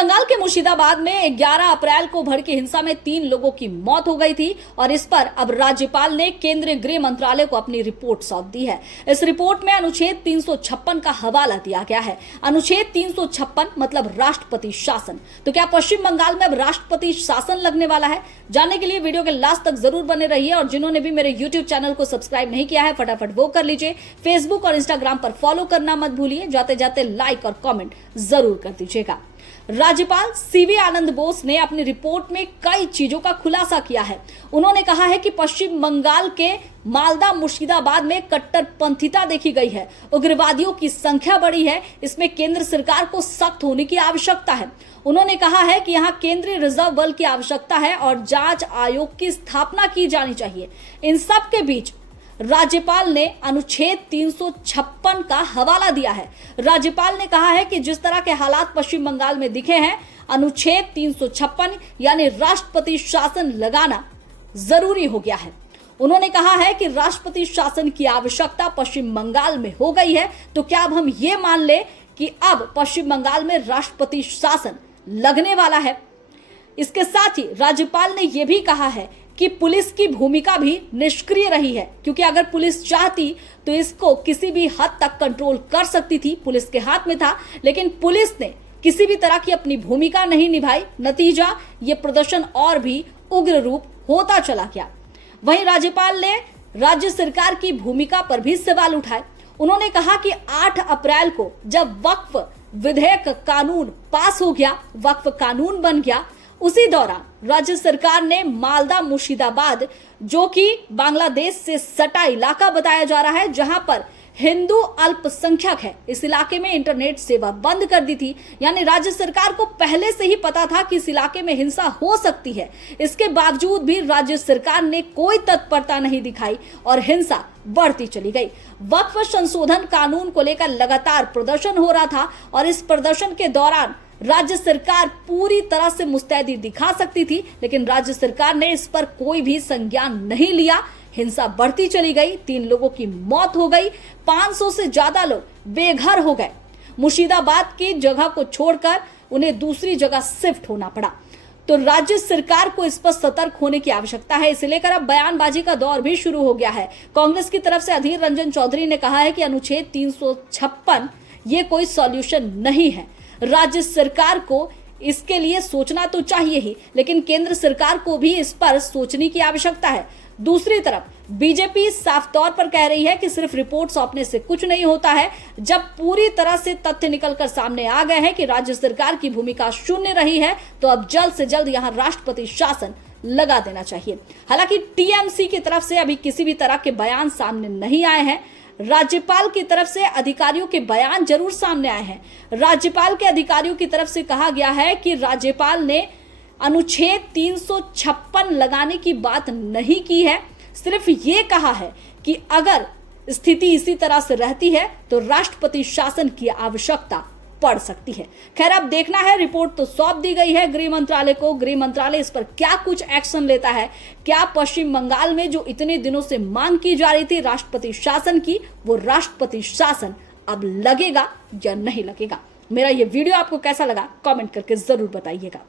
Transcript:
बंगाल के मुर्शिदाबाद में 11 अप्रैल को भड़की हिंसा में 3 लोगों की मौत हो गई थी और इस पर अब राज्यपाल ने केंद्रीय गृह मंत्रालय को अपनी रिपोर्ट सौंप दी है। इस रिपोर्ट में अनुच्छेद 356 का हवाला दिया गया है। अनुच्छेद 356 मतलब राष्ट्रपति शासन। तो क्या पश्चिम बंगाल में अब राष्ट्रपति शासन लगने वाला है? जानने के लिए वीडियो के लास्ट तक जरूर बने रहिए और जिन्होंने भी मेरे यूट्यूब चैनल को सब्सक्राइब नहीं किया है फटाफट वो कर लीजिए। फेसबुक और इंस्टाग्राम पर फॉलो करना मत भूलिए। जाते जाते लाइक और कॉमेंट जरूर कर दीजिएगा। राज्यपाल सीवी आनंद बोस ने अपनी रिपोर्ट में कई चीजों का खुलासा किया है। उन्होंने कहा है कि पश्चिम बंगाल के मालदा मुर्शिदाबाद में कट्टरपंथीता देखी गई है, उग्रवादियों की संख्या बढ़ी है, इसमें केंद्र सरकार को सख्त होने की आवश्यकता है। उन्होंने कहा है कि यहाँ केंद्रीय रिजर्व बल की आवश्यकता है और जांच आयोग की स्थापना की जानी चाहिए। इन सब के बीच राज्यपाल ने अनुच्छेद 356 का हवाला दिया है। राज्यपाल ने कहा है कि जिस तरह के हालात पश्चिम बंगाल में दिखे हैं, अनुच्छेद 356 यानी राष्ट्रपति शासन लगाना जरूरी हो गया है। उन्होंने कहा है कि राष्ट्रपति शासन की आवश्यकता पश्चिम बंगाल में हो गई है। तो क्या अब हम ये मान ले कि अब पश्चिम बंगाल में राष्ट्रपति शासन लगने वाला है? इसके साथ ही राज्यपाल ने यह भी कहा है कि पुलिस की भूमिका भी निष्क्रिय रही है, क्योंकि अगर पुलिस चाहती तो इसको किसी भी हद तक कंट्रोल कर सकती थी, पुलिस के हाथ में था, लेकिन पुलिस ने किसी भी तरह की अपनी भूमिका नहीं निभाई। नतीजा ये प्रदर्शन और भी उग्र रूप होता चला गया। वहीं राज्यपाल ने राज्य सरकार की भूमिका पर भी सवाल उठाए। उन्होंने कहा कि 8 अप्रैल को जब वक्फ विधेयक कानून पास हो गया, वक्फ कानून बन गया, उसी दौरान राज्य सरकार ने मालदा मुर्शिदाबाद, जो कि बांग्लादेश से सटा इलाका बताया जा रहा है, जहां पर हिंदू अल्पसंख्यक है, इस इलाके में इंटरनेट सेवा बंद कर दी थी। यानी राज्य सरकार को पहले से ही पता था कि इस इलाके में हिंसा हो सकती है। इसके बावजूद भी राज्य सरकार ने कोई तत्परता नहीं दिखाई और हिंसा बढ़ती चली गई। वक्फ संशोधन कानून को लेकर लगातार प्रदर्शन हो रहा था और इस प्रदर्शन के दौरान राज्य सरकार पूरी तरह से मुस्तैदी दिखा सकती थी, लेकिन राज्य सरकार ने इस पर कोई भी संज्ञान नहीं लिया। हिंसा बढ़ती चली गई, 3 लोगों की मौत हो गई, 500 से ज्यादा लोग बेघर हो गए। मुर्शिदाबाद की जगह को छोड़कर उन्हें दूसरी जगह शिफ्ट होना पड़ा। तो राज्य सरकार को इस पर सतर्क होने की आवश्यकता है। इसे लेकर अब बयानबाजी का दौर भी शुरू हो गया है। कांग्रेस की तरफ से अधीर रंजन चौधरी ने कहा है कि अनुच्छेद 356 ये कोई सॉल्यूशन नहीं है। राज्य सरकार को इसके लिए सोचना तो चाहिए ही, लेकिन केंद्र सरकार को भी इस पर सोचने की आवश्यकता है। दूसरी तरफ बीजेपी साफ तौर पर कह रही है कि सिर्फ रिपोर्ट सौंपने से कुछ नहीं होता है। जब पूरी तरह से तथ्य निकलकर सामने आ गए हैं कि राज्य सरकार की भूमिका शून्य रही है, तो अब जल्द से जल्द यहां राष्ट्रपति शासन लगा देना चाहिए। हालांकि टीएमसी की तरफ से अभी किसी भी तरह के बयान सामने नहीं आए हैं। राज्यपाल की तरफ से अधिकारियों के बयान जरूर सामने आए हैं। राज्यपाल के अधिकारियों की तरफ से कहा गया है कि राज्यपाल ने अनुच्छेद 356 लगाने की बात नहीं की है, सिर्फ ये कहा है कि अगर स्थिति इसी तरह से रहती है तो राष्ट्रपति शासन की आवश्यकता पड़ सकती है। खैर अब देखना है, रिपोर्ट तो सौंप दी गई है गृह मंत्रालय को। गृह मंत्रालय इस पर क्या कुछ एक्शन लेता है। क्या पश्चिम बंगाल में जो इतने दिनों से मांग की जा रही थी राष्ट्रपति शासन की, वो राष्ट्रपति शासन अब लगेगा या नहीं लगेगा? मेरा ये वीडियो आपको कैसा लगा कमेंट करके जरूर बताइएगा।